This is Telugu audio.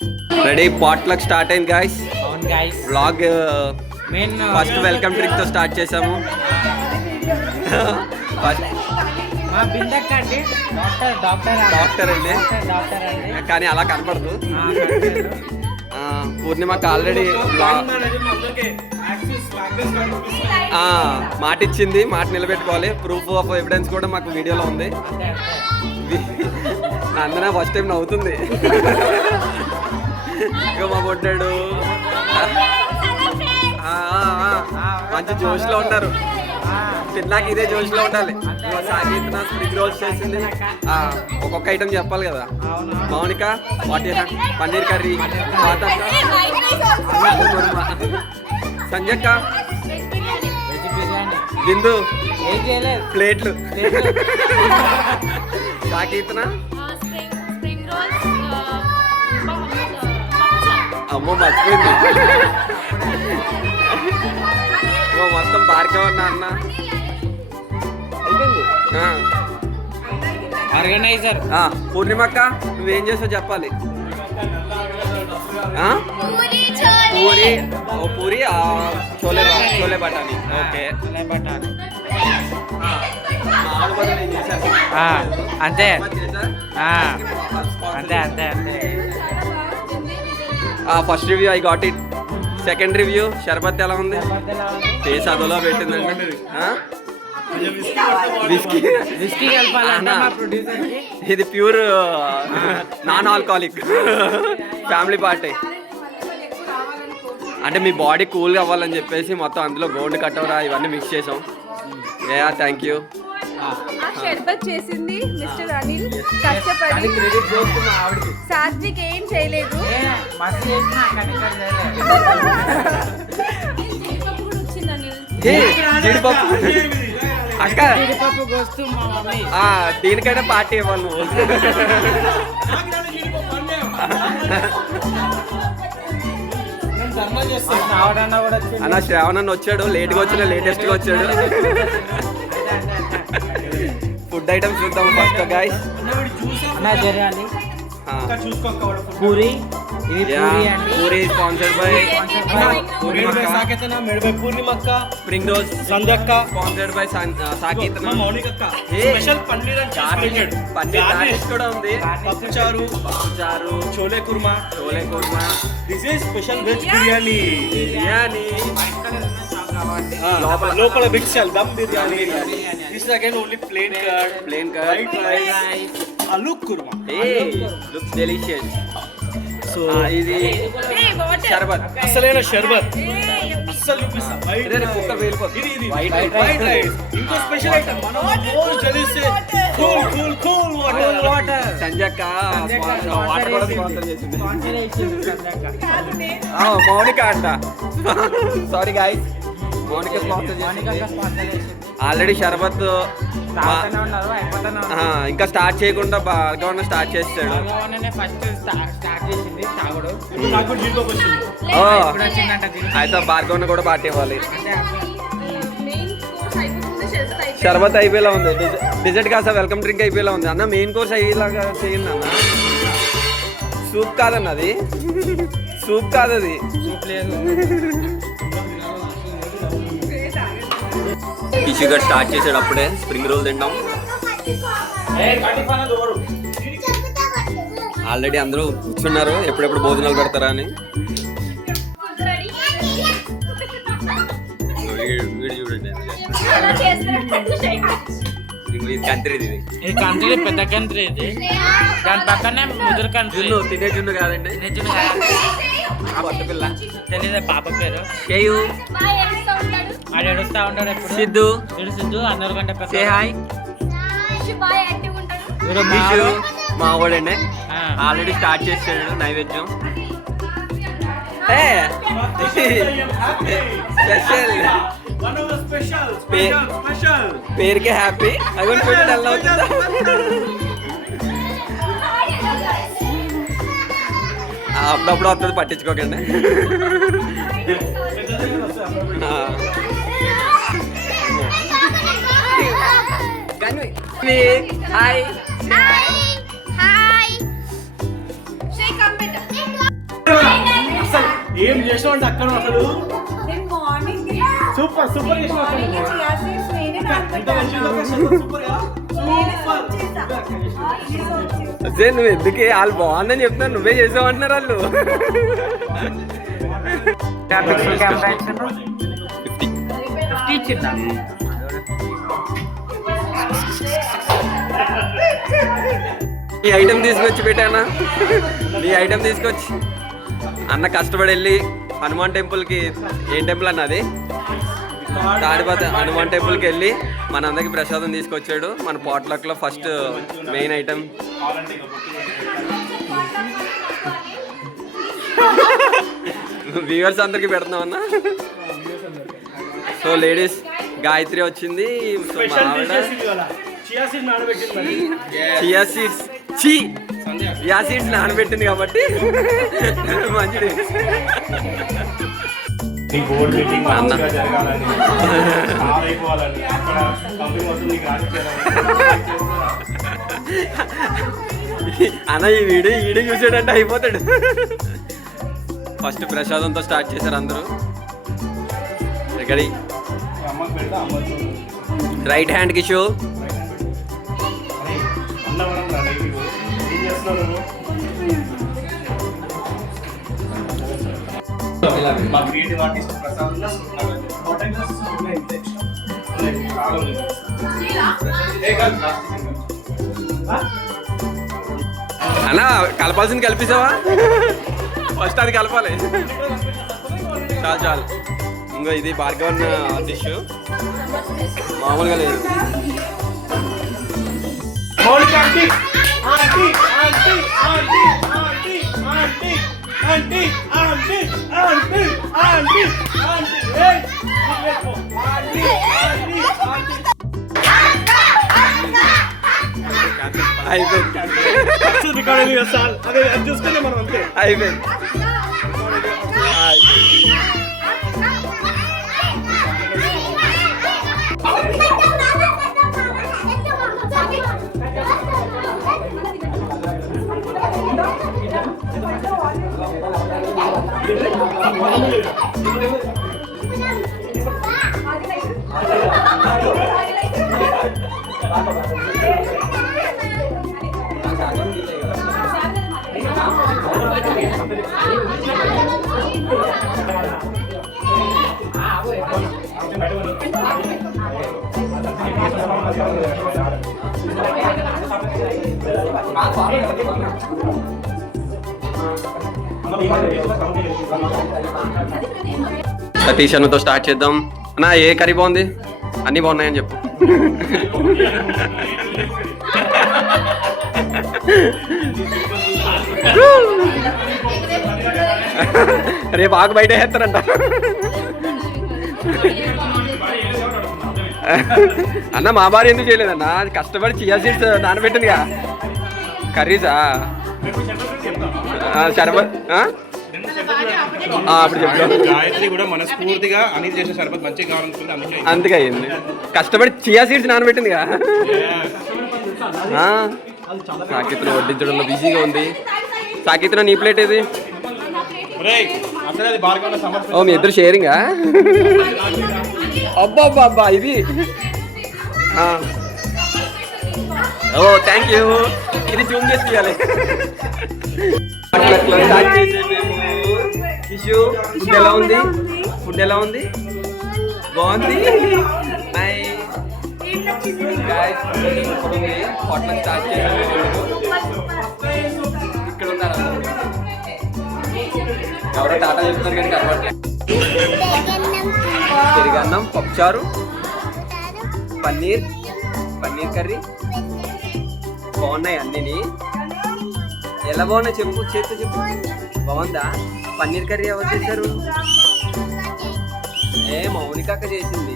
రెడీ పాట్లక్ స్టార్ట్ అయింది గాయ్స్. అవును guys, vlog main first welcome drink తో స్టార్ట్ చేసాము. ఫస్ట్ మా బిందక్క అండి, డాక్టర్ అండి, కానీ అలా కనపడదు. పూర్ణిమకి ఆల్రెడీ మాట ఇచ్చింది, మాట నిలబెట్టుకోవాలి. ప్రూఫ్ ఆఫ్ ఎవిడెన్స్ కూడా మాకు వీడియోలో ఉంది. నందన ఫస్ట్ టైం నవ్వుతుంది. ఇంకా మా కొట్టాడు మంచి జోష్లో ఉంటారు. తిన్నాక ఇదే జోష్లో ఉండాలి. సాగీతన స్ప్రింగ్ రోల్స్ చేసింది. ఒక్కొక్క ఐటమ్ చెప్పాలి కదా. మౌనిక పన్నీర్ కర్రీ, సంజక్క బిందు ప్లేట్లు, సాగీతన అమ్మో మర్చిపోయింది. మొత్తం భార్గవన్న అన్న ఆర్గనైజర్. పూర్ణిమక్క నువ్వేం చేసావు చెప్పాలి. పూరి పూరి చోలే బటానీ. ఓకే అంతే అంతే అంతే అంతే. First review I got it. Second review షర్బత్ ఎలా ఉంది? టేస్ట్ అదోలా పెట్టిందండి. ఇది pure non alcoholic family party. అంటే మీ బాడీ కూల్గా అవ్వాలని చెప్పేసి మొత్తం అందులో గోల్డ్ కట్టవరా ఇవన్నీ మిక్స్ చేసాం. Thank you. షర్బత్ చేసింది మిస్టర్ అనిల్, కష్టపడి. సాత్విక్ ఏం చేయలేదు. జీడిపప్పు అక్క, దీనికైనా పార్టీ ఇవ్వాలి నువ్వు. అన్న శ్రావణ్ వచ్చాడు, లేట్గా వచ్చిన లేటెస్ట్గా వచ్చాడు. ఫుడ్ ఐటమ్స్ చూద్దాం first guys. Puri puri sponsored by పూర్ణిమక్క, స్ప్రింగ్ రోల్స్ సంధ్యక్క, స్పాన్సర్డ్ బై సాకేతన, మౌనికక్క. స్పెషల్ పన్నీర్ గార్లిక్ కూడా ఉంది. పప్పు చారు, chole kurma. This is special veg biryani. లోపల big shell dum biryani. This again only plain curd, white rice, aloo kurma. Looks delicious. So ఇది షర్బత్, అసలైన షర్బత్. అస్సలు చూపిస్తా. వైట్ రైస్ ఇంకో స్పెషల్ ఐటమ్. మనం రోజు చదివిస్తే కూల్ వాటర్. సంజక్క వాటర్ కూడా స్పాన్సర్ చేసింది. మౌనిక అంట. సారీ గాయ్స్, మౌనిక స్పాన్సర్ చేసింది. ఆల్రెడీ షర్బత్ ఇంకా స్టార్ట్ చేయకుండా భార్గవన్న స్టార్ట్ చేస్తాడు. అయితే భార్గవన్న కూడా పార్టీ ఇవ్వాలి. షర్బత్ అయిపోయేలా ఉంది. డిజర్ట్ కాస్త వెల్కమ్ డ్రింక్ అయిపోయేలా ఉంది. అన్న మెయిన్ కోర్స్ అయ్యేలాగా చేయండి అన్న. సూప్ కాదన్న, అది సూప్ కాదు, అది షుగర్ స్టార్ట్ చేసాడు అప్పుడే. స్ప్రింగ్ రోల్ తింటాం. ఆల్రెడీ అందరూ కూర్చున్నారు, ఎప్పుడెప్పుడు భోజనాలు పెడతారా అని. చూడండి, కంట్రీ పెద్ద కంట్రీ ఇది. దాని పక్కనే ముదురు కంట్రీ. తినే జున్ను కాదండి, కొత్త పిల్ల తెలియదు పాప పేరు. ఆడు ఏడుస్తా ఉంటాడు ఎప్పుడు. సిద్ధు అందరికంటే పెద్ద. హాయ్ మా వాడండి. ఆల్రెడీ స్టార్ట్ చేసాడు నైవేద్యం. స్పెషల్ పేరుకే హ్యాపీ. అవి చూడండి ఎలా అవుతుందా. అప్పుడప్పుడు వస్తుంది, పట్టించుకోకండి. Hi hi hi. ఏం చేసావు అంటే అక్కడ అసలు నేను మార్నింగ్ సూపర్ సూపర్ చేసావు అసలు. ఎంత మంచిగా ఉందో అసలు, సూపర్ గా అదే నువ్వు ఎందుకే వాళ్ళు బాగుందని చెప్తున్నారు, నువ్వే చేసావు అంటున్నారు వాళ్ళు. నీ ఐటెం తీసుకొచ్చి పెట్టానా, నీ ఐటెం తీసుకొచ్చి అన్న కష్టపడి వెళ్ళి హనుమాన్ టెంపుల్కి, ఏం టెంపుల్ అన్నది తాడిపత్రి హనుమాన్ టెంపుల్కి వెళ్ళి మనందరికి ప్రసాదం తీసుకొచ్చాడు. మన పాట్లక్లో ఫస్ట్ మెయిన్ ఐటెం. వ్యూవర్స్ అందరికి పెడుతున్నాం అన్న. సో లేడీస్ గాయత్రి వచ్చింది. సో మా ఆవిడ చియా సీడ్స్ నానబెట్టింది కాబట్టి మంచిది. అన్న అన్న ఈ వీడియో చూసాడంటే అయిపోతాడు. ఫస్ట్ ప్రసాదంతో స్టార్ట్ చేశారు అందరూ. రెడీ, రైట్ హ్యాండ్ కి షో. మా క్రియేటివ్ ఆర్టిస్ట్ ప్రసాద్ అన్న కలపాల్సింది కలిపేసావా? ఫస్ట్ అది కలపాలి. చాలు చాలు. ఇంకో ఇది భార్గవన్ డిష్, మామూలుగా లేదు. చూసుకుంటే మనం అంతే అయిపోయింది. సతీష్ అన్నతో స్టార్ట్ చేద్దాం. అన్న ఏ కర్రీ బాగుంది? అన్నీ బాగున్నాయని చెప్పు. రేపు ఆకు బయట వేస్తారంట. అన్న మా భార్య ఎందుకు చేయలేదన్న? కష్టపడి చియా సీడ్స్ నానబెట్టిందిగా. కర్రీసా షర్బత్ అప్పుడు చెప్పు. గాయత్రి కూడా మనస్ఫూర్తిగా అనిల్ చేసే షర్బత్ మంచిగా కావాలనుకుంది, అందుకే అయింది. కష్టపడి చియా సీడ్స్ నానబెట్టిందిగా. సాకిత్తును వడ్డించడంలో బిజీగా ఉంది. సాకిత్తున నీ ప్లేట్ ఏది? ఓ మీ ఇద్దరు షేరింగా? అబ్బా అబ్బా అబ్బా ఇది. ఓ థ్యాంక్ యూ. ఇది జూమ్ చేసి తీయాలి. ఫుడ్ ఎలా ఉంది? ఫుడ్ ఎలా ఉంది? బాగుంది. హోటల్ స్టార్ట్ చేయాలి. ఇక్కడ ఉన్నారా? ఎవరో టాటా చెప్తున్నారు కానీ కనబడలేదు. పెరుగన్నం, పప్పుచారు, పన్నీర్ కర్రీ బాగున్నాయి అన్నీ. ఎలా బాగున్నాయి చెప్పు, చేతితో చెప్పు. బాగుందా? పన్నీర్ కర్రీ ఎవరు చేశారు? ఏ మౌనిక అక్క చేసింది.